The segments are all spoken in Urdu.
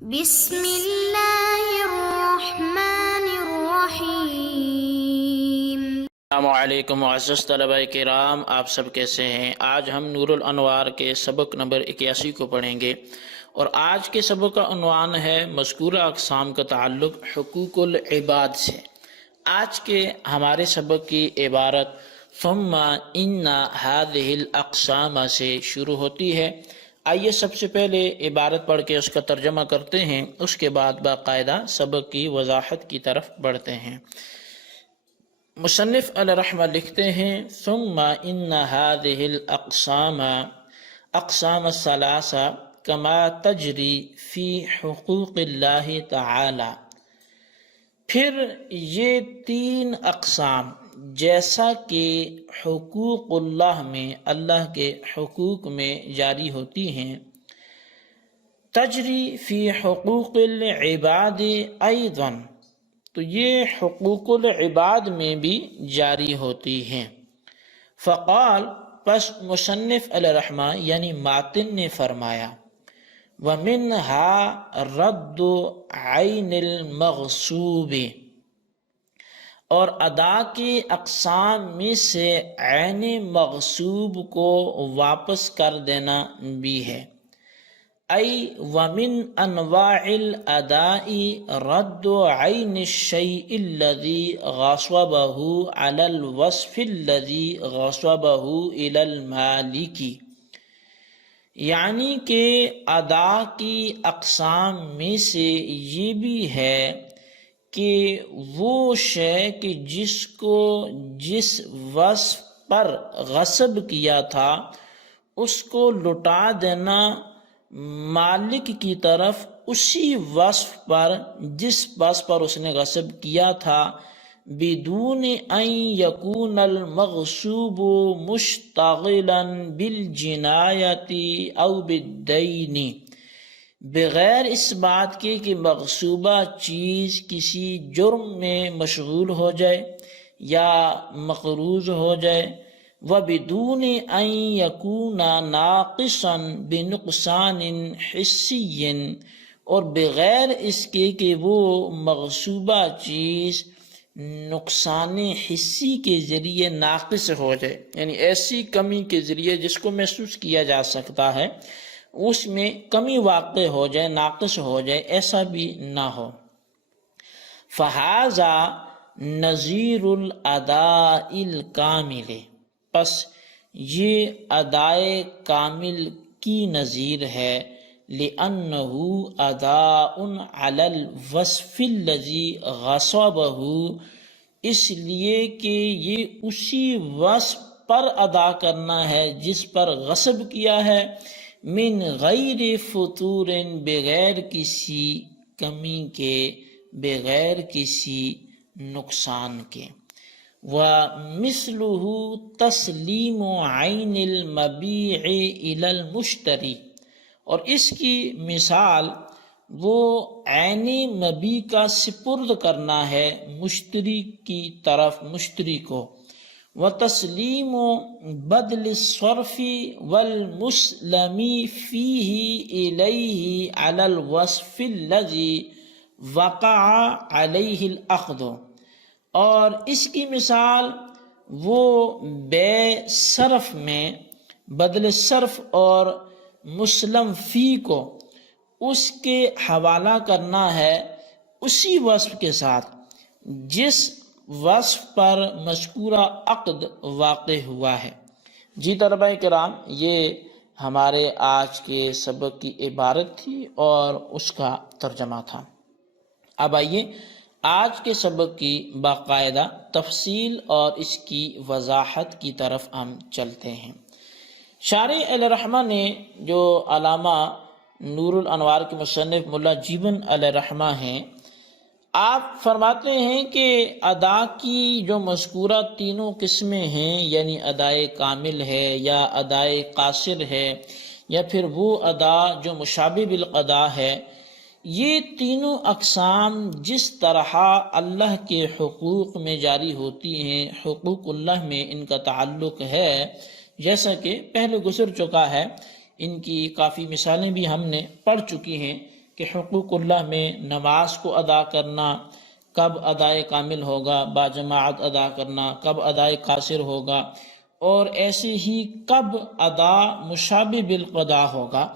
بسم اللہ الرحمن الرحیم۔ السلام علیکم معزز طلبہ کرام، آپ سب کیسے ہیں؟ آج ہم نور الانوار کے سبق نمبر 81 کو پڑھیں گے، اور آج کے سبق کا عنوان ہے مذکورہ اقسام کا تعلق حقوق العباد سے۔ آج کے ہمارے سبق کی عبارت ثم ان هذه الاقسام سے شروع ہوتی ہے۔ آئیے سب سے پہلے عبارت پڑھ کے اس کا ترجمہ کرتے ہیں، اس کے بعد باقاعدہ سبق کی وضاحت کی طرف بڑھتے ہیں۔ مصنف علیہ رحمہ لکھتے ہیں ثم ان هذه الاقسام اقسام الثلاثہ کما تجری فی حقوق اللہ تعالی، پھر یہ تین اقسام جیسا کہ حقوق اللہ میں، اللہ کے حقوق میں جاری ہوتی ہیں، تجری فی حقوق العباد ایضا، تو یہ حقوق العباد میں بھی جاری ہوتی ہیں۔ فقال، پس مصنف علیہ رحمہ یعنی ماتن نے فرمایا وَمِنْهَا رَدُّ عَيْنِ الْمَغْصُوبِ، اور ادا کی اقسام میں سے عین مغصوب کو واپس کر دینا بھی ہے۔ ای ومن انواع الاداء رد عین الشیء الذی غصبہ علی الوصف الذی غصبہ الی المالک، یعنی کہ ادا کی اقسام میں سے یہ بھی ہے کہ وہ شے کہ جس کو جس وصف پر غصب کیا تھا اس کو لٹا دینا مالک کی طرف اسی وصف پر جس وصف پر اس نے غصب کیا تھا، بدون ان یکون المغصوب مشتغلا بالجنایت او بالدین، بغیر اس بات کے کہ مغصوبہ چیز کسی جرم میں مشغول ہو جائے یا مقروض ہو جائے، وبدون ان یکون ناقصا بنقصان حسی، اور بغیر اس کے کہ وہ مغصوبہ چیز نقصان حسی کے ذریعے ناقص ہو جائے، یعنی ایسی کمی کے ذریعے جس کو محسوس کیا جا سکتا ہے اس میں کمی واقع ہو جائے، ناقص ہو جائے، ایسا بھی نہ ہو۔ فہذا نظیر الاداء الکامل، پس یہ ادائے کامل کی نظیر ہے، لأنہ اداء علی الوصف الذی غصبہ، اس لیے کہ یہ اسی وصف پر ادا کرنا ہے جس پر غصب کیا ہے، من غیر فتور، بغیر کسی کمی کے، بغیر کسی نقصان کے۔ وَمِثْلُهُ تسلیم عین المبیع الی المشتری، اور اس کی مثال وہ عین مبیع کا سپرد کرنا ہے مشتری کی طرف، مشتری کو، وتسلیم بدل الصرف والمسلم فیہ الیہ علی الوصف الذی وقع علیہ الاخذ، اور اس کی مثال وہ بے صرف میں بدل صرف اور مسلم فی کو اس کے حوالہ کرنا ہے اسی وصف کے ساتھ جس وصف پر مذکورہ عقد واقع ہوا ہے۔ جی طلبہ کرام، یہ ہمارے آج کے سبق کی عبارت تھی اور اس کا ترجمہ تھا۔ اب آئیے آج کے سبق کی باقاعدہ تفصیل اور اس کی وضاحت کی طرف ہم چلتے ہیں۔ شارح علیہ رحمہ نے، جو علامہ نور الانوار کے مصنف ملا جیون علیہ رحمہ ہیں، آپ فرماتے ہیں کہ ادا کی جو مذکورہ تینوں قسمیں ہیں، یعنی ادائے کامل ہے یا ادائے قاصر ہے یا پھر وہ ادا جو مشابہ بالقضاء ہے، یہ تینوں اقسام جس طرح اللہ کے حقوق میں جاری ہوتی ہیں، حقوق اللہ میں ان کا تعلق ہے، جیسا کہ پہلے گزر چکا ہے، ان کی کافی مثالیں بھی ہم نے پڑھ چکی ہیں کہ حقوق اللہ میں نماز کو ادا کرنا کب ادائے کامل ہوگا، باجماعت ادا کرنا کب ادائے قاصر ہوگا، اور ایسے ہی کب ادا مشابہ بالقضاء ہوگا۔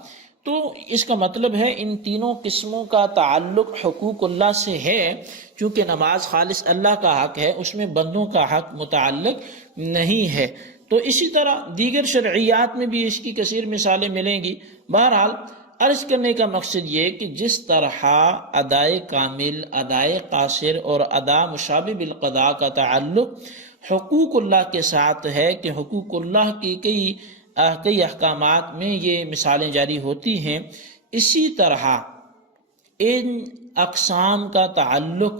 تو اس کا مطلب ہے ان تینوں قسموں کا تعلق حقوق اللہ سے ہے، چونکہ نماز خالص اللہ کا حق ہے، اس میں بندوں کا حق متعلق نہیں ہے۔ تو اسی طرح دیگر شرعیات میں بھی اس کی کثیر مثالیں ملیں گی۔ بہرحال عرض کرنے کا مقصد یہ کہ جس طرح ادائے کامل، ادائے قاصر اور ادا مشابہ بالقضاء کا تعلق حقوق اللہ کے ساتھ ہے کہ حقوق اللہ کی کئی احکامات میں یہ مثالیں جاری ہوتی ہیں، اسی طرح ان اقسام کا تعلق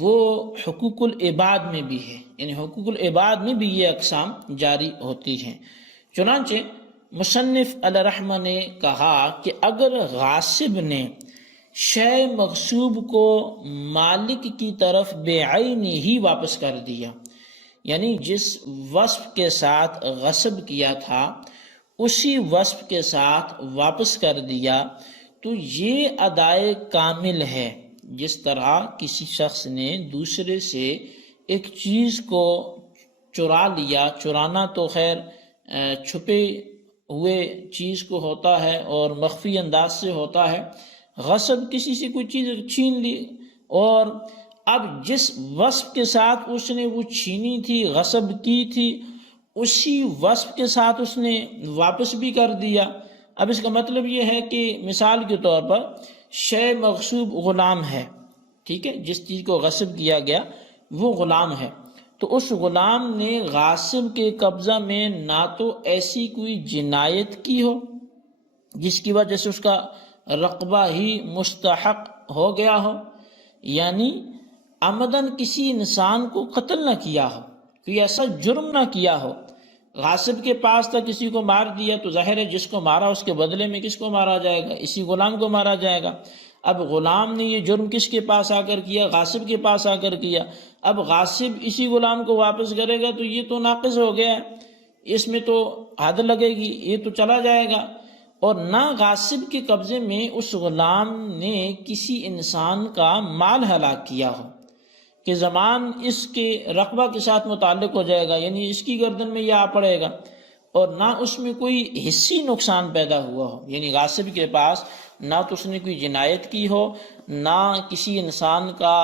وہ حقوق العباد میں بھی ہے، یعنی حقوق العباد میں بھی یہ اقسام جاری ہوتی ہیں۔ چنانچہ مصنف علیہ رحمہ نے کہا کہ اگر غاصب نے شے مغصوب کو مالک کی طرف بعین ہی واپس کر دیا، یعنی جس وصف کے ساتھ غصب کیا تھا اسی وصف کے ساتھ واپس کر دیا، تو یہ ادائے کامل ہے۔ جس طرح کسی شخص نے دوسرے سے ایک چیز کو چرا لیا، چرانا تو خیر چھپے ہوئے چیز کو ہوتا ہے اور مخفی انداز سے ہوتا ہے، غصب کسی سے کوئی چیز چھین لی، اور اب جس وصف کے ساتھ اس نے وہ چھینی تھی، غصب کی تھی، اسی وصف کے ساتھ اس نے واپس بھی کر دیا۔ اب اس کا مطلب یہ ہے کہ مثال کے طور پر شے مغصوب غلام ہے، ٹھیک ہے، جس چیز کو غصب کیا گیا وہ غلام ہے، تو اس غلام نے غاصب کے قبضہ میں نہ تو ایسی کوئی جنایت کی ہو جس کی وجہ سے اس کا رقبہ ہی مستحق ہو گیا ہو، یعنی عمدن کسی انسان کو قتل نہ کیا ہو، کوئی ایسا جرم نہ کیا ہو۔ غاصب کے پاس تھا، کسی کو مار دیا، تو ظاہر ہے جس کو مارا اس کے بدلے میں کس کو مارا جائے گا؟ اسی غلام کو مارا جائے گا۔ اب غلام نے یہ جرم کس کے پاس آ کر کیا؟ غاصب کے پاس آ کر کیا۔ اب غاصب اسی غلام کو واپس کرے گا تو یہ تو ناقص ہو گیا ہے، اس میں تو حد لگے گی، یہ تو چلا جائے گا۔ اور نہ غاصب کے قبضے میں اس غلام نے کسی انسان کا مال ہلاک کیا ہو کہ زمان اس کے رقبہ کے ساتھ متعلق ہو جائے گا، یعنی اس کی گردن میں یہ آ پڑے گا، اور نہ اس میں کوئی حصی نقصان پیدا ہوا ہو، یعنی غاصب کے پاس نہ تو اس نے کوئی جنایت کی ہو، نہ کسی انسان کا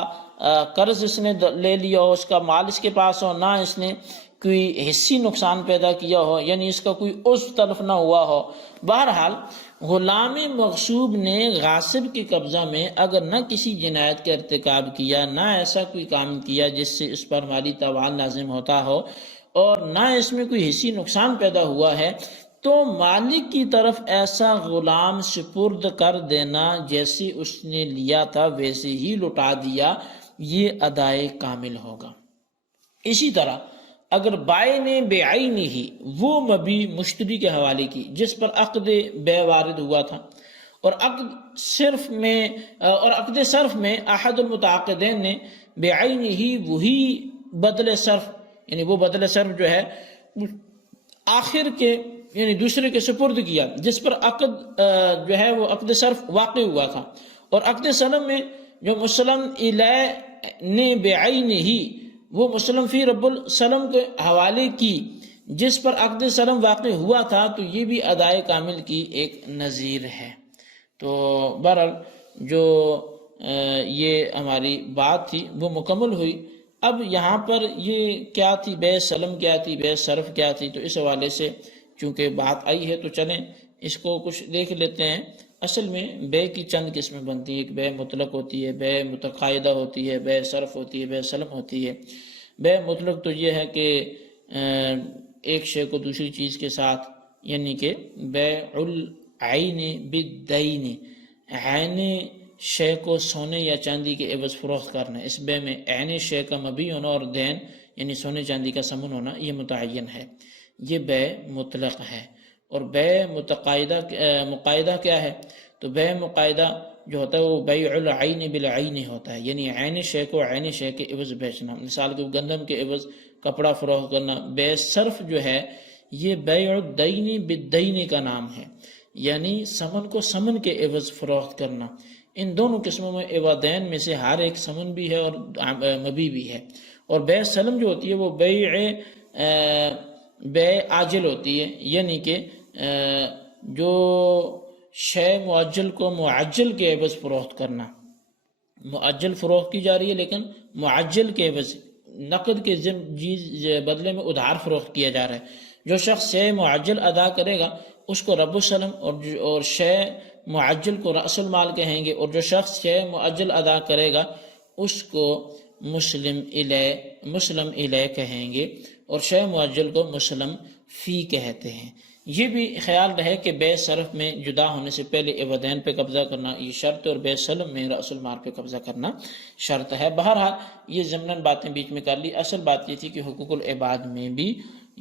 قرض اس نے لے لیا ہو، اس کا مال اس کے پاس ہو، نہ اس نے کوئی حصی نقصان پیدا کیا ہو، یعنی اس کا کوئی عضو تلف نہ ہوا ہو۔ بہرحال غلام مغصوب نے غاصب کے قبضہ میں اگر نہ کسی جنایت کا ارتکاب کیا، نہ ایسا کوئی کام کیا جس سے اس پر مالی تاوان لازم ہوتا ہو، اور نہ اس میں کوئی حصی نقصان پیدا ہوا ہے، تو مالک کی طرف ایسا غلام سپرد کر دینا جیسے اس نے لیا تھا ویسے ہی لوٹا دیا، یہ ادائے کامل ہوگا۔ اسی طرح اگر بائع نے بعین ہی وہ مبیع مشتری کے حوالے کی جس پر عقد بیع وارد ہوا تھا، اور عقد صرف میں احد المتعاقدین نے بعین ہی وہی بدل صرف، یعنی وہ بدل صرف جو ہے آخر کے یعنی دوسرے کے سپرد کیا جس پر عقد جو ہے وہ عقد صرف واقع ہوا تھا، اور عقد سلم میں جو مسلم الیہ نے بعین ہی وہ مسلم فی رب السلم کے حوالے کی جس پر عقد سلم واقع ہوا تھا، تو یہ بھی ادائے کامل کی ایک نظیر ہے۔ تو بہرحال جو یہ ہماری بات تھی وہ مکمل ہوئی۔ اب یہاں پر یہ کیا تھی، بیع سلم کیا تھی، بیع صرف کیا تھی، تو اس حوالے سے چونکہ بات آئی ہے تو چلیں اس کو کچھ دیکھ لیتے ہیں۔ اصل میں بیع کی چند قسمیں بنتی ہیں، ایک بیع مطلق ہوتی ہے، بیع متقاعدہ ہوتی ہے، بیع صرف ہوتی ہے، بیع سلم ہوتی ہے۔ بیع مطلق تو یہ ہے کہ ایک شے کو دوسری چیز کے ساتھ، یعنی کہ بیع العین بالدین، عین شے کو سونے یا چاندی کے عوض فروخت کرنا، اس بیع میں عین شے کا مبیع ہونا اور دین یعنی سونے چاندی کا ثمن ہونا یہ متعین ہے، یہ بیع مطلق ہے۔ اور بیع مقاعدہ کیا ہے؟ تو بیع مقاعدہ جو ہوتا ہے وہ بیع العین بالعین ہوتا ہے، یعنی عین شے کو عین شے کے عوض بیچنا، مثال کے گندم کے عوض کپڑا فروخت کرنا۔ بیع صرف جو ہے یہ بیع الدین بالدین کا نام ہے، یعنی سمن کو سمن کے عوض فروخت کرنا۔ ان دونوں قسموں میں عوضین میں سے ہر ایک ثمن بھی ہے اور مبی بھی ہے. اور بیع سلم جو ہوتی ہے وہ بیع عاجل ہوتی ہے، یعنی کہ جو شے معجل کو معجل کے عوض فروخت کرنا. معجل فروخت کی جا رہی ہے لیکن معجل کے عوض نقد کے بدلے میں ادھار فروخت کیا جا رہا ہے. جو شخص شے معجل ادا کرے گا اس کو رب السلم اور شے معجل کو رأس المال کہیں گے، اور جو شخص شے معجل ادا کرے گا اس کو مسلم الیہ کہیں گے، اور شے معجل کو مسلم فی کہتے ہیں. یہ بھی خیال رہے کہ بیع صرف میں جدا ہونے سے پہلے عوضین پہ قبضہ کرنا یہ شرط ہے، اور بیع سلم میں رأس المال پہ قبضہ کرنا شرط ہے. بہرحال یہ ضمناً باتیں بیچ میں کر لی. اصل بات یہ تھی کہ حقوق العباد میں بھی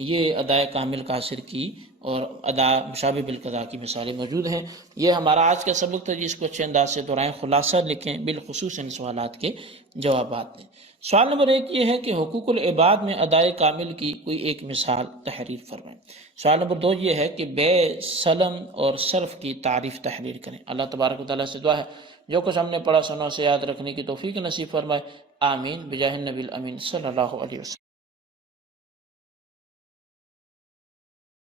یہ ادائے کامل قاصر کی اور ادا مشابہ بالقضاء کی مثالیں موجود ہیں. یہ ہمارا آج کا سبق تھا، جس کو اچھے انداز سے دہرائیں، خلاصہ لکھیں، بالخصوص ان سوالات کے جوابات دیں. سوال نمبر 1 یہ ہے کہ حقوق العباد میں ادائے کامل کی کوئی ایک مثال تحریر فرمائیں. سوال نمبر 2 یہ ہے کہ بیع سلم اور صرف کی تعریف تحریر کریں. اللہ تبارک و تعالیٰ سے دعا ہے جو کچھ ہم نے پڑھا سنا اسے یاد رکھنے کی توفیق نصیب فرمائے. آمین بجاہ النبی الامین صلی اللہ علیہ وسلم.